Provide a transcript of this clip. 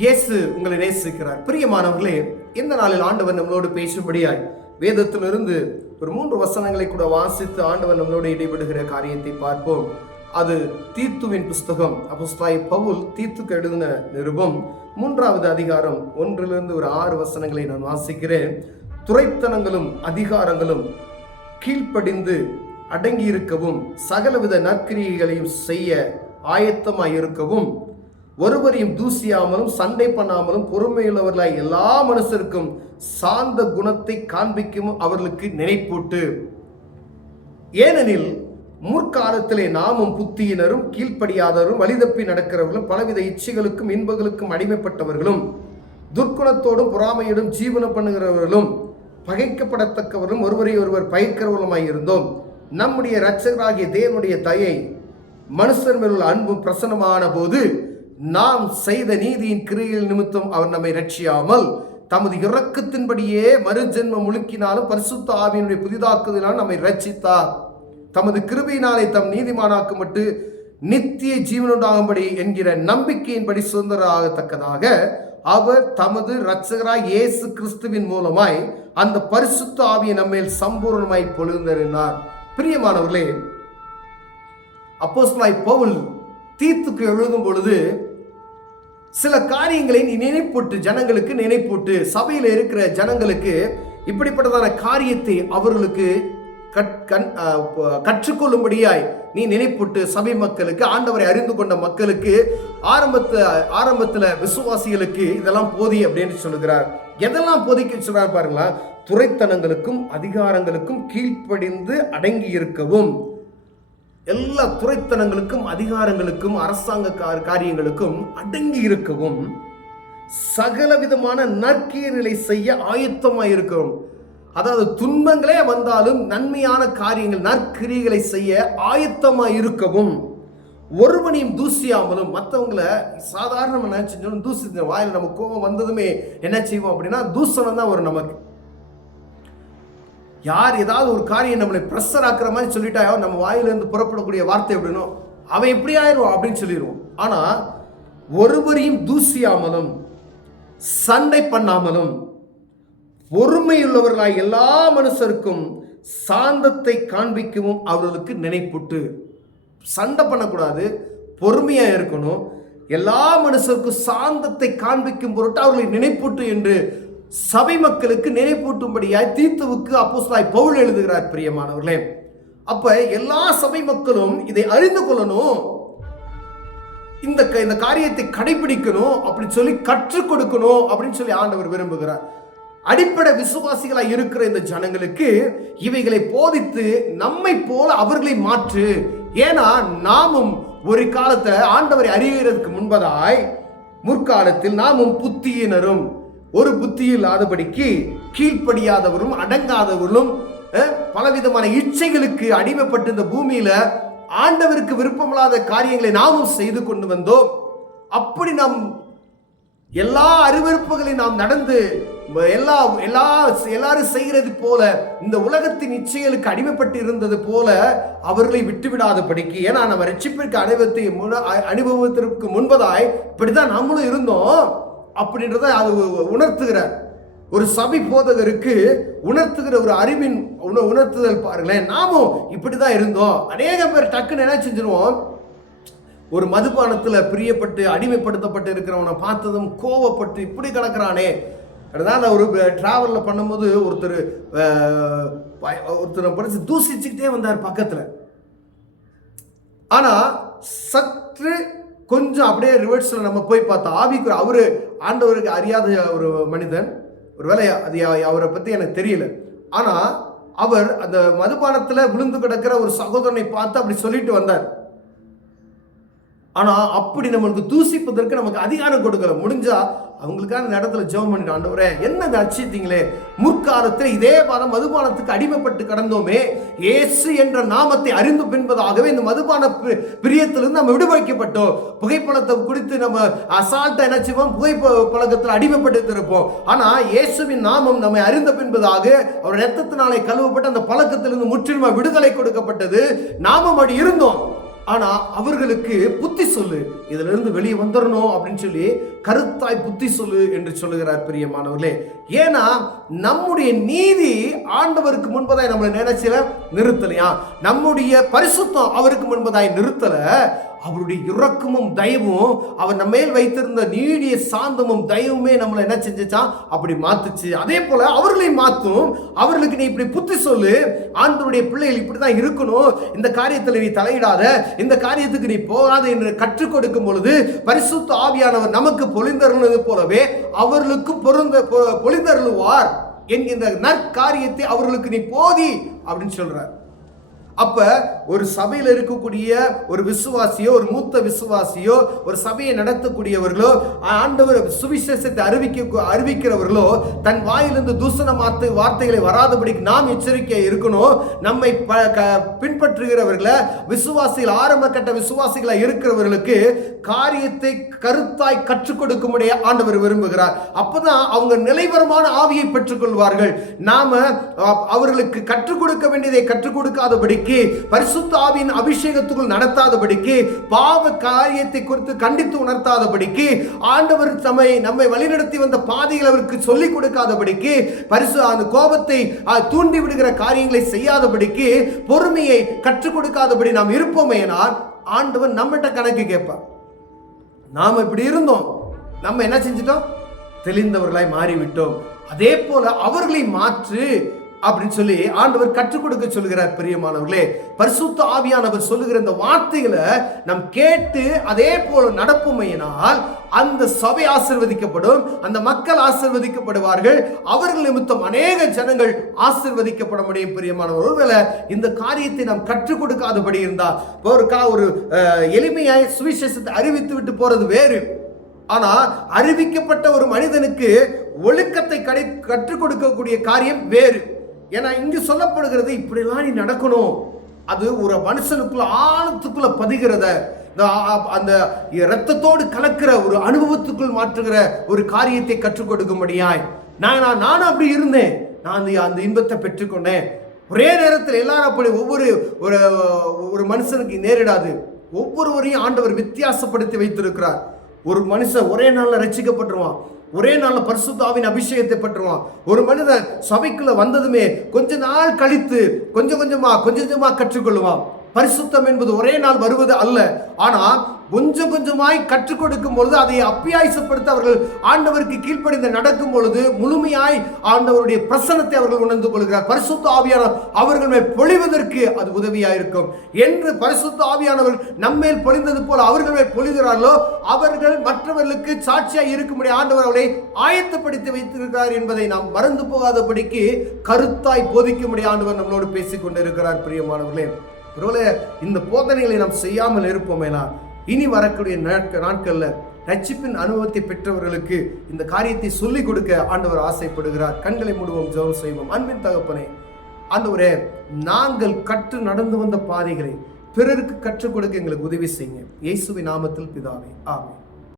இயேசு உங்களை நேசிக்கிறார். பிரியமானவர்களே, இந்த நாளில் ஆண்டவர் நம்மளோடு பேசும்படியாய் வேதத்திலிருந்து ஒரு 3 வசனங்களை கூட வாசித்து ஆண்டவர் நம்மளோடு இடைபடுகிற காரியத்தை பார்ப்போம். அது தீத்துவின் புஸ்தகம். அப்போஸ்தலனாகிய பவுல் தீத்துக்கு எழுதின நிருபம் 3வது அதிகாரம் 1லிருந்து ஒரு 6 வசனங்களை நான் வாசிக்கிறேன். துரைத்தனங்களும் அதிகாரங்களும் கீழ்ப்படிந்து அடங்கி இருக்கவும், சகலவித நற்கிரியைகளையும் செய்ய ஆயத்தமாயிருக்கவும், ஒருவரையும் தூசியாமலும் சண்டை பண்ணாமலும் பொறுமையுள்ளவர்களாய் எல்லா மனுஷருக்கும் சாந்த குணத்தை காண்பிக்கவும் அவர்களுக்கு நினைப்பூட்டு. ஏனெனில் முற்காலத்திலே நாமும் புத்தியினரும் கீழ்ப்படியாதவரும் வழிதப்பி நடக்கிறவர்களும் பலவித இச்சைகளுக்கும் இன்பங்களுக்கும் அடிமைப்பட்டவர்களும் துர்க்குணத்தோடும் பொறாமையோடும் ஜீவனம் பண்ணுகிறவர்களும் பகைக்கப்படத்தக்கவர்களும் ஒருவரை ஒருவர் பகைக்கிறவர்களுமாய் இருந்தோம். நம்முடைய இரட்சகராகிய தேவனுடைய தயை மனுஷர் மேலுள்ள அன்பு பிரசன்னமான போது நாம் செய்த நீதியின் கிரியைகள் நிமித்தம் அவர் நம்மை ரட்சியாமல் தமது இரக்கத்தின்படியே மறுஜென்மம் முழுக்கினாலும் பரிசுத்த ஆவியினுடைய புதிதாக்குதலால் நம்மை ரட்சித்தார். தமது கிருபையினாலே தம் நீதிமானாக்கு மட்டும் நித்திய ஜீவனுண்டாகும்படி என்கிற நம்பிக்கையின்படி சுதந்திரராகத்தக்கதாக அவர் தமது இரட்சகராய் இயேசு கிறிஸ்துவின் மூலமாய் அந்த பரிசுத்த ஆவியை நம்மேல் சம்பூர்ணமாய் பொழிந்தருளினார். பிரியமானவர்களே, அப்போஸ்தலனாகிய பவுல் தீத்துக்கு எழுதும் பொழுது சில காரியங்களை நினைப்பூட்டு, ஜனங்களுக்கு நினைப்பூட்டு, சபையில் இருக்கிற ஜனங்களுக்கு இப்படிப்பட்டதான காரியத்தை அவர்களுக்கு கற்றுக்கொள்ளும்படியாய் நீ நினைப்பூட்டு. சபை மக்களுக்கு, ஆண்டவரை அறிந்து கொண்ட மக்களுக்கு, ஆரம்பத்தில் விசுவாசிகளுக்கு இதெல்லாம் போதி அப்படின்னு சொல்லுகிறார். எதெல்லாம் போதிக்க சொல்றார் பாருங்களா. துரைத்தனங்களுக்கும் அதிகாரங்களுக்கும் கீழ்ப்படிந்து அடங்கி இருக்கவும், எல்லா துரைத்தனங்களுக்கும் அதிகாரங்களுக்கும் அரசாங்க காரியங்களுக்கும் அடங்கி இருக்கவும், சகல விதமான நற்கிரியைகளை செய்ய ஆயத்தமாய் இருக்கிறோம். அதாவது துன்பங்களே வந்தாலும் நன்மையான காரியங்கள் நற்கிரியைகளை செய்ய ஆயத்தமாய் இருக்கவும், ஒருவனையும் தூசியாமலும், மற்றவங்களை சாதாரண நினைச்சு தூசி வாயில் நம்ம கோபம் வந்ததுமே என்ன செய்வோம் அப்படின்னா தூசணம் தான் வரும் நமக்கு. யார் ஏதாவது ஒரு காரியம் நம்மளை ப்ரெஷர் ஆக்குற மாதிரி சொல்லிட்டா நம்ம வாயிலிருந்து புறப்படக்கூடிய வார்த்தை எப்படினோ அவன் எப்படி ஆயிரும் அப்படின்னு சொல்லிடுவோம். ஆனா ஒருவரையும் தூசியாமலும் சண்டை பண்ணாமலும் பொறுமையுள்ளவர்களாய் எல்லா மனுஷருக்கும் சாந்தத்தை காண்பிக்கவும் அவர்களுக்கு நினைப்பூட்டு. சண்டை பண்ணக்கூடாது, பொறுமையா இருக்கணும், எல்லா மனுஷருக்கும் சாந்தத்தை காண்பிக்கும் பொருட்டு அவர்களை நினைப்பூட்டு என்று சபை மக்களுக்கு நினைப்பூட்டும்படியாய் தீத்துவுக்கு அப்போஸ்தலனாகிய பவுல் எழுதுகிறார். பிரியமானவர்களே, அப்ப எல்லா சபை மக்களும் இதை அறிந்து கொள்ளணும், இந்த காரியத்தை கடைபிடிக்கணும் அப்படின்னு சொல்லி கற்றுக் கொடுக்கணும் அப்படின்னு சொல்லி ஆண்டவர் விரும்புகிறார். அடிப்படை விசுவாசிகளாய் இருக்கிற இந்த ஜனங்களுக்கு இவைகளை போதித்து நம்மை போல அவர்களை மாற்று. ஏன்னா நாமும் ஒரு காலத்தை ஆண்டவரை அறிகிறதுக்கு முன்பதாய் முற்காலத்தில் நாமும் புத்தியினரும், ஒரு புத்தி இல்லாதபடிக்கு கீழ்ப்படியாதவரும் அடங்காதவர்களும் பலவிதமான இச்சைகளுக்கு அடிமைப்பட்டு இந்த பூமியில ஆண்டவருக்கு விருப்பமில்லாத காரியங்களை நாமும் செய்து கொண்டு வந்தோம். அப்படி நாம் எல்லா அருவருப்புகளையும் நாம் நடந்து எல்லாரும் செய்கிறது போல இந்த உலகத்தின் இச்சைகளுக்கு அடிமைப்பட்டு இருந்தது போல அவர்களை விட்டுவிடாதபடிக்கு, ஏன்னா நம்ம ரட்சிப்பிற்கு அனுபவத்திற்கு முன்பதாய் இப்படிதான் நம்மளும் இருந்தோம் அப்படின்றத அது உணர்த்துகிறார். ஒரு சபை போதகருக்கு உணர்த்துகிற ஒரு அறிவின் உணர்த்துதல் பாருங்களேன். நாமும் இப்படிதான் இருந்தோம். அநேக பேர் டக்குன்னு என்ன செஞ்சிருவோம், ஒரு மதுபானத்தில் பிரியப்பட்டு அடிமைப்படுத்தப்பட்டு இருக்கிறவனை பார்த்ததும் கோவப்பட்டு இப்படி கிடக்கிறானே. அதனால ஒரு டிராவலில் பண்ணும்போது ஒருத்தரை படிச்சு தூசிச்சுக்கிட்டே வந்தார் பக்கத்தில். ஆனால் சற்று கொஞ்சம் அப்படியே ரிவர்ஸில் நம்ம போய் பார்த்தா ஆவிக்கு அவரு ஆண்டவருக்கு அறியாத ஒரு மனிதன், ஒரு வேலை அது அவரை பற்றி எனக்கு தெரியல. ஆனால் அவர் அந்த மதுபானத்தில் விழுந்து கிடக்கிற ஒரு சகோதரனை பார்த்து அப்படி சொல்லிட்டு வந்தார். ஆனால் அப்படி நம்மளுக்கு தூசிப்பதற்கு நமக்கு அதிகாரம் கொடுக்கல. முடிஞ்சா அவங்களுக்கான இடத்துல ஜெபம் பண்ணிட்டு, ஆண்டவரே என்ன அச்சித்தீங்களே, முற்காலத்தில் இதே பாதம் மதுபானத்துக்கு அடிமைப்பட்டு கடந்தோமே, இயேசு என்ற நாமத்தை அறிந்து பின்பதாகவே இந்த மதுபான பிரியத்திலிருந்து நம்ம விடுவிக்கப்பட்டோம். புகைப்பழத்தை குடித்து நம்ம அசால்ட்டா என்ன செய்வோம், புகைப்பழக்கத்தில் அடிமைப்பட்டு இருப்போம். ஆனா இயேசுவின் நாமம் நம்மை அறிந்த பின்பதாக அவர் இரத்தத்தினாலே கழுவப்பட்டு அந்த பழக்கத்திலிருந்து முற்றிலுமா விடுதலை கொடுக்கப்பட்டது. நாமும் அப்படி இருந்தோம். ஆனா அவர்களுக்கு புத்தி சொல்லு, இதுல இருந்து வெளியே வந்துடணும் அப்படின்னு சொல்லி கருத்தாய் புத்தி சொல்லு என்று சொல்லுகிறார் பிரியமானவர்களே. ஏன்னா நம்முடைய நீதி ஆண்டவருக்கு முன்பதாய் நம்மளை நினைச்சல நிறுத்தலையா, நம்முடைய பரிசுத்தம் அவருக்கு முன்பதாய் நிறுத்தல, அவருடைய இரக்கமும் தயவும் அவர் நம்ம மேல் வைத்திருந்த நீடிய சாந்தமும் தயவுமே நம்மளை என்ன செஞ்சுச்சான், அப்படி மாத்துச்சு. அதே போல அவர்களையும் மாத்தும். அவர்களுக்கு நீ இப்படி புத்தி சொல்லு, ஆண்டவருடைய பிள்ளைகள் இப்படிதான் இருக்கணும், இந்த காரியத்தில் நீ தலையிடாத, இந்த காரியத்துக்கு நீ போகாத என்று கற்றுக் கொடுக்கும் பொழுது பரிசுத்த ஆவியானவர் நமக்கு பொழிந்தருள்வது போலவே அவர்களுக்கு பொழிந்தருளுவார் என்கின்ற நற்காரியத்தை அவர்களுக்கு நீ போதி அப்படின்னு சொல்றார். அப்ப ஒரு சபையில் இருக்கக்கூடிய ஒரு விசுவாசியோ, ஒரு மூத்த விசுவாசியோ, ஒரு சபையை நடத்தக்கூடியவர்களோ, ஆண்டவர் சுவிசேஷத்தை அறிவிக்கிறவர்களோ தன் வாயிலிருந்து தூசண வார்த்தைகளை வராதபடிக்கு நாம் எச்சரிக்கையா இருக்கணும். நம்மை பின்பற்றுகிறவர்களை, விசுவாசிகள், ஆரம்ப கட்ட விசுவாசிகளா இருக்கிறவர்களுக்கு காரியத்தை கருத்தாய் கற்றுக் கொடுக்கும்படியா ஆண்டவர் விரும்புகிறார். அப்பதான் அவங்க நிலைவரமான ஆவியை பெற்றுக் கொள்வார்கள். நாம அவர்களுக்கு கற்றுக் கொடுக்க வேண்டியதை கற்றுக் கொடுக்காதபடி, பரிசுத்த ஆவியின் அபிஷேகத்துக்குள் நடத்தாதபடிக்கு, பாவ காரியத்தை குறித்து கண்டித்து உணர்த்தாதபடிக்கு, ஆண்டவர் நம்மை வழிநடத்தி வந்த பாதைகள் அவருக்கு சொல்லிக் கொடுக்காதபடிக்கு, அந்த கோபத்தை தூண்டி விடுகிற காரியங்களை செய்யாதபடிக்கு, பொறுமையை கற்றுக் கொடுக்காதபடி நாம் இருப்போமேனால் ஆண்டவர் நம்மகிட்ட கணக்கு கேட்பார். நாம இப்படி இருந்தோம், நம்ம என்ன செஞ்சிட்டோம், தெளிந்தவர்களாய் மாறிவிட்டோம். அதே போல அவர்களை மாற்று அப்படின்னு சொல்லி ஆண்டவர் கற்றுக் கொடுக்க சொல்கிறார். பிரியமானவர்களே, பரிசுத்த ஆவியானவர் சொல்லுகிற இந்த வார்த்தைகளை நாம் கேட்டு அதே போல நடப்புமையினால் அந்த சபை ஆசீர்வதிக்கப்படும், அந்த மக்கள் ஆசீர்வதிக்கப்படுவார்கள், அவர்கள் நிமித்தம் அநேக ஜனங்கள் ஆசீர்வதிக்கப்பட முடியும். பிரியமானவர், ஒருவேளை இந்த காரியத்தை நாம் கற்றுக் கொடுக்காதபடி இருந்தால், ஒரு எளிமையாய் சுவிசேஷத்தை அறிவித்து விட்டு போறது வேறு. ஆனா அறிவிக்கப்பட்ட ஒரு மனிதனுக்கு ஒழுக்கத்தை கற்றுக் கொடுக்கக்கூடிய காரியம் வேறு. ஏன்னா இங்கு சொல்லப்படுகிறது இப்படிலாம் நீ நடக்கணும், அது ஒரு மனுஷனுக்குள்ள ஆழத்துக்குள்ள பதிகிறத, அந்த இரத்தத்தோடு கலக்கிற ஒரு அனுபவத்துக்குள் மாற்றுகிற ஒரு காரியத்தை கற்றுக் கொடுக்கும்படியாய் நானும் அப்படி இருந்தேன், நான் அந்த இன்பத்தை பெற்றுக்கொண்டேன். ஒரே நேரத்தில் எல்லாரும் அப்படி ஒரு மனுஷனுக்கு நேரிடாது. ஒவ்வொருவரையும் ஆண்டவர் வித்தியாசப்படுத்தி வைத்திருக்கிறார். ஒரு மனுஷன் ஒரே நாள்ல ரட்சிக்கப்பட்டுருவான், ஒரே நாள்ல பரிசுத்த ஆவியின் அபிஷேகத்தை பெற்றுவான். ஒரு மனிதன் சபைக்குள்ள வந்ததுமே கொஞ்ச நாள் கழித்து கொஞ்சம் கொஞ்சமா கற்றுக்கொள்ளுவான். பரிசுத்தம் என்பது ஒரே நாள் வருவது அல்ல. ஆனா கொஞ்சம் கொஞ்சமாய் கற்றுக் கொடுக்கும் பொழுது, அதை அப்பியாசப்படுத்த அவர்கள் ஆண்டவருக்கு கீழ்ப்படிந்து நடக்கும் பொழுது முழுமையாய் ஆண்டவருடைய பிரசன்னத்தை அவர்கள் உணர்ந்து கொள்கிறார். பரிசுத்த ஆவியானவர் அவர்கள் மேல் பொழிவதற்கு அது உதவியாயிருக்கும் என்று பரிசுத்த ஆவியானவர் நம்மேல் பொழிந்தது போல அவர்கள் மேல் பொழிகிறார்களோ அவர்கள் மற்றவர்களுக்கு சாட்சியாய் இருக்கும்படி ஆண்டவர் அவரை ஆயத்தப்படுத்தி வைத்திருக்கிறார் என்பதை நாம் மறந்து போகாதபடிக்கு கருத்தாய் போதிக்கும்படி ஆண்டவர் நம்மளோடு பேசிக் கொண்டிருக்கிறார். பிரியமானவர்களே, இந்த போதனைகளை நாம் செய்யாமல் இருப்போமேனா இனி வரக்கூடிய நாட்கள்ல ரட்சிப்பின் அனுபவத்தை பெற்றவர்களுக்கு இந்த காரியத்தை சொல்லிக் கொடுக்க ஆண்டவர் ஆசைப்படுகிறார். கண்களை மூடுவோம், ஜெபம் செய்வோம். அன்பின் தகப்பனே, ஆண்டவரே, நாங்கள் கற்று நடந்து வந்த பாதைகளை பிறருக்கு கற்றுக் கொடுக்க எங்களுக்கு உதவி செய்யுங்க. இயேசுவின் நாமத்தில் பிதாவே, ஆமென்.